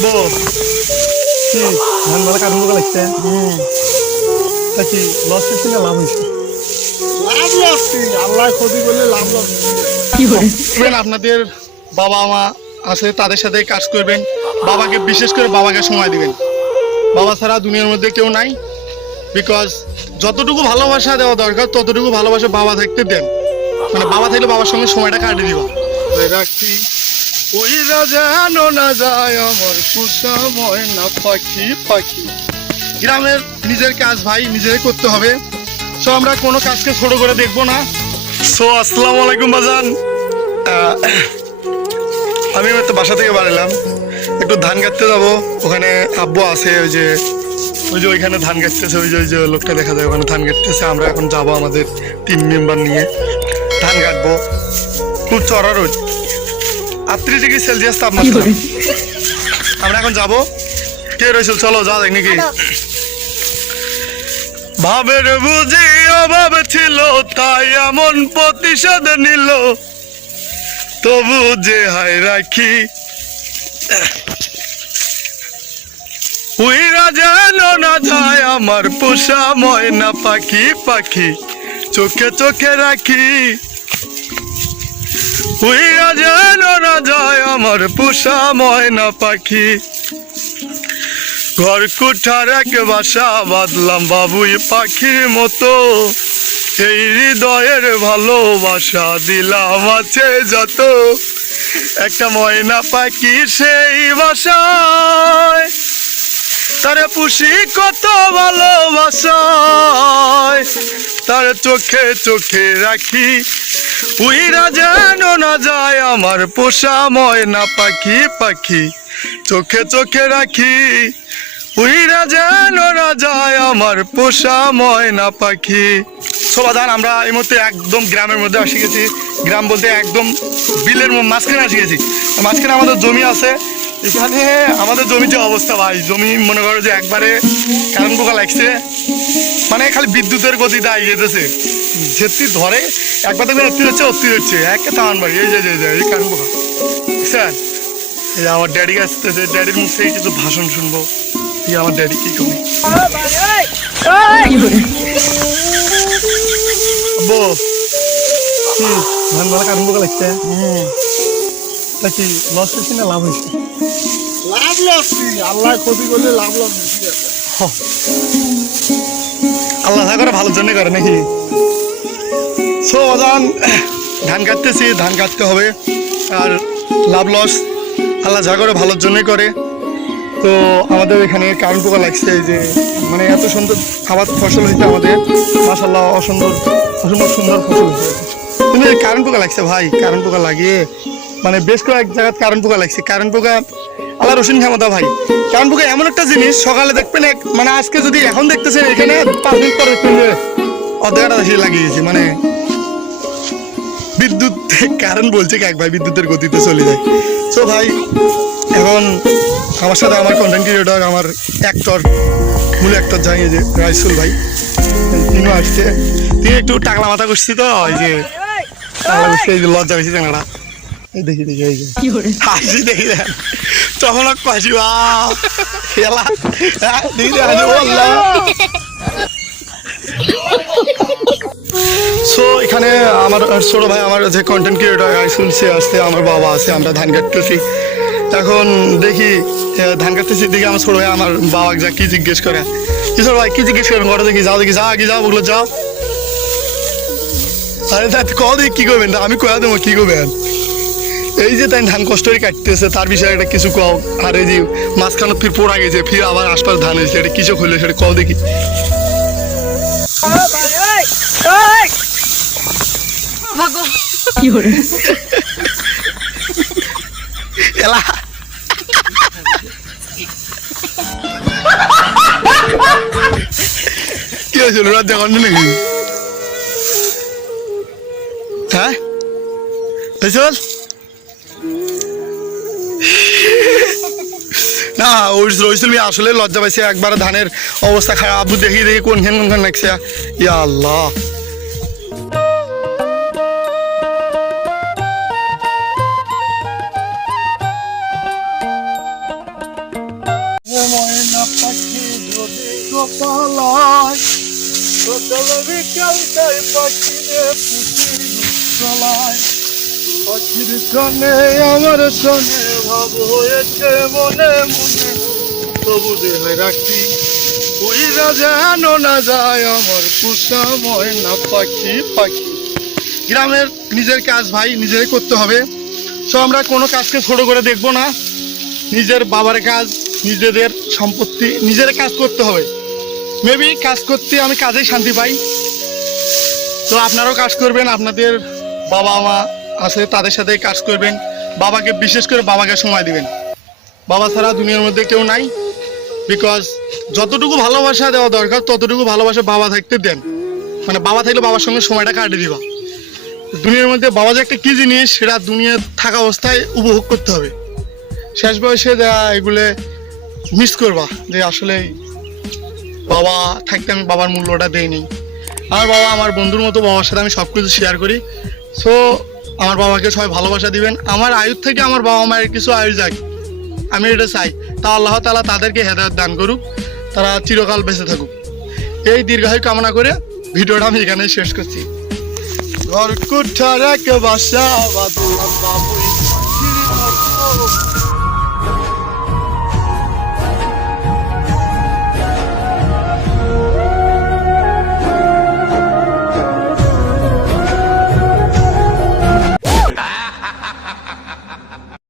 আব্বু কি ধান ভালো কাটবো লাগছে কি লস হচ্ছে না লাভ হয়েছে? লাভ লস কি আল্লাহ ক্ষতি করলে লাভ লস কি করবেন? আপনাদের বাবা মা আছে তাদের সাথে কাজ করবেন, বাবাকে বিশেষ করে বাবাকে সময় দিবেন। বাবা ছাড়া দুনিয়ার মধ্যে কেউ নাই। বিকজ যতটুকু ভালোবাসা দেওয়া দরকার ততটুকু ভালোবাসা বাবা থাকতে দেন, মানে বাবা থাকলে বাবার সঙ্গে সময়টা কাটিয়ে দিবা। রাখি ওইরা যেন না যায় আমার পোষা ময়না পাখি পাখি। গ্রামের নিজের কাজ ভাই নিজেই করতে হবে। সো আমরা কোনো কাজকে ছোট করে দেখবো না। সো আসসালামু আলাইকুম বাজান। আমি হয়তো বাসা থেকে বাড়ালাম, একটু ধান কাটতে যাবো। ওখানে আব্বু আছে, ওই যে ওইখানে ধান কাটতেছে, ওই যে লোকটা দেখা যায় ওখানে ধান কাটতেছে। আমরা এখন যাবো আমাদের 3 মেম্বার নিয়ে ধান কাটবো। খুব চড়া রোদ, 38°C তাপমাত্রা। আমরা এখন যাবো। কে রয়েছিল? চলো যা দেখ নাকি। ভাবের বুঝি অভাব ছিল তাই এমন প্রতিশোধ নিল, তবু যে হায় রাখি উইরা যেন না যায় আমার পোষা ময়না পাখি পাখি, চোখে চোখে রাখি উইরা যেন না যায় আমার পোষা ময়না পাখি। ঘর কুঠার এক বাসা বাঁধলাম বাবুই পাখির মতো, এই হৃদয়ের ভালোবাসা দিলাম আছে যত, একটা ময়না পাখি সেই বাসায় তারে পুষি কত ভালোবাসায়, তার চোখে চোখে রাখি উইরা যেন না যায় আমার পোষা ময়না পাখি পাখি, চোখে চোখে রাখি উইরা যেন না যায় আমার পোষা ময়না পাখি। সবাদান আমরা এই মুহূর্তে একদম গ্রামের মধ্যে আসি গেছি। গ্রাম বলতে একদম বিলের মাঝখানে আসি গেছি। মাঝখানে আমাদের জমি আছে। এখানে আমাদের জমির যে অবস্থা ভাই, জমি মনে করো যে একবারে কারেন্ট পোকা লাগছে, মানে খালি বিদ্যুতের গতিতে আই যেতেছে, যেটি ধরে একবার দেখবেন অস্থির হচ্ছে অস্থির হচ্ছে একে টান বাড়ি। এই যে এই কারেন্ট পোকা বুঝছেন। এই আমার ড্যাডি আসতেছে, ড্যাডির মুখ থেকে কিছু ভাষণ শুনবো। আমার ড্যাডি কি করে ধান ভালো কারেন্ট পোকা লাগছে তা কি লস হয়েছে না লাভ হয়েছে? লাভ লস কি আল্লাহ ক্ষতি করলে লাভ লস আল্লাহ যা করে ভালোর জন্য করে নাকি। সো অজান ধান কাটতেছি, ধান কাটতে হবে। আর লাভ লস আল্লাহ যা করে ভালোর জন্যই করে। তো আমাদের এখানে কারেন্ট পোকা লাগছে, এই যে মানে এত সুন্দর খাবার ফসল হয়েছে আমাদের, মাশাআল্লাহ অসুন্দর সুন্দর ফসল হয়েছে, কিন্তু এই কারেন্ট পোকা লাগছে ভাই। কারেন্ট পোকা লাগিয়ে মানে বেশ কয়েক জায়গায় কারেন্ট পোকা লাগছে। কারেন্ট পোকা আল্লাহ রসুন ক্ষমতা ভাই। কারেন্ট পোকা এমন একটা জিনিস, সকালে দেখবেন মানে আজকে যদি এখন দেখতেছেন এখানে 5 মিনিট পরে দেখবেন যে অর্ধেকটা লাগিয়ে গেছে। মানে বিদ্যুৎ কারেন্ট বলছে এক ভাই বিদ্যুতের গতিতে চলে যায়। সো ভাই এখন আমার সাথে আমার কন্টেন্ট ক্রিয়েটর, আমার মূল অ্যাক্টর যাই যে রাইসুল ভাই, তিনিও আসছে। তিনি একটু টাকলা মাথা করছি তো, ওই যে এই যে লজ্জা বেশি চাংড়া দেখি এই যে হাসি দেখি দেন তখন হাসি খেলা দেখি হাসি বললাম। সো এখানে আমার ছোট ভাই, আমার যে কন্টেন্ট ক্রিয়েটর রাইসুল সে আসছে, আমার বাবা আছে, আমরা ধান কাটতেছি। এখন দেখি ধান কাটতেছি দেখি আমার ছোট ভাই আমার বাবাকে যা কি জিজ্ঞেস করে, কি ছোট ভাই কি জিজ্ঞেস করেন ঘরে দেখি, যাও দেখি, যা আগে যাও বললো যাও। আরে ক দেখি কি করবেন, আমি কয়া দেবো কি করবেন। এই যে তাই ধান কষ্ট করে কাটতেছে তার বিষয়ে একটা কিছু কও। আর এই যে মাঝখানে ফির পোড়া গেছে, ফির আবার আশপাশ ধান হয়েছে, এটা কিছু খুললে সেটা কও দেখি। এলা কি হয়েছিল রাজ্যা কন্ড নাকি? হ্যাঁ হয়েছিল না ওইছিল আসলে লজ্জা পাইছে। একবার ধানের অবস্থা খারাপ, আব্বু দেখি কোনখান লাগছে। ইয়া আল্লাহ। পালায় সকাল বিকাল তাই পাখিরে পুষির চলায় পাখির সনে আমার সনে ভাব হয়েছে মনে মনে তবু দেহে রাখি উইরা যেন না যায় আমার পোষা ময়না পাখি পাখি। গ্রামের নিজের কাজ ভাই নিজেরই করতে হবে। সো আমরা কোনো কাজকে ছোট করে দেখবো না, নিজের বাবার কাজ নিজেদের সম্পত্তি নিজের কাজ করতে হবে। মেবি কাজ করতে আমি কাজেই শান্তি পাই। তো আপনারাও কাজ করবেন, আপনাদের বাবা মা আছে তাদের সাথে কাজ করবেন, বাবাকে বিশেষ করে বাবাকে সময় দিবেন। বাবা ছাড়া দুনিয়ার মধ্যে কেউ নাই। বিকজ যতটুকু ভালোবাসা দেওয়া দরকার ততটুকু ভালোবাসা বাবা থাকতে দেন, মানে বাবা থাকলে বাবার সঙ্গে সময়টা কাটিয়ে দিবা। দুনিয়ার মধ্যে বাবা যে একটা কী জিনিস সেটা দুনিয়া থাকা অবস্থায় উপভোগ করতে হবে। শেষ বয়সে এগুলো মিস করবা যে আসলে বাবা থাকতে আমি বাবার মূল্যটা দেইনি। আমার বাবা আমার বন্ধুর মতো, বাবার সাথে আমি সব কিছু শেয়ার করি। সো আমার বাবাকে সবাই ভালোবাসা দিবেন। আমার আয়ুর থেকে আমার বাবা মায়ের কিছু আয়ু যাক, আমি এটা চাই। তা আল্লাহ তাআলা তাদেরকে হেদায়েত দান করুক, তারা চিরকাল বেঁচে থাকুক। এই দীর্ঘায়ু কামনা করে ভিডিওটা আমি এখানে শেষ করছি। ঘর কুঠার এক বাসা বাঁধলাম বাবুই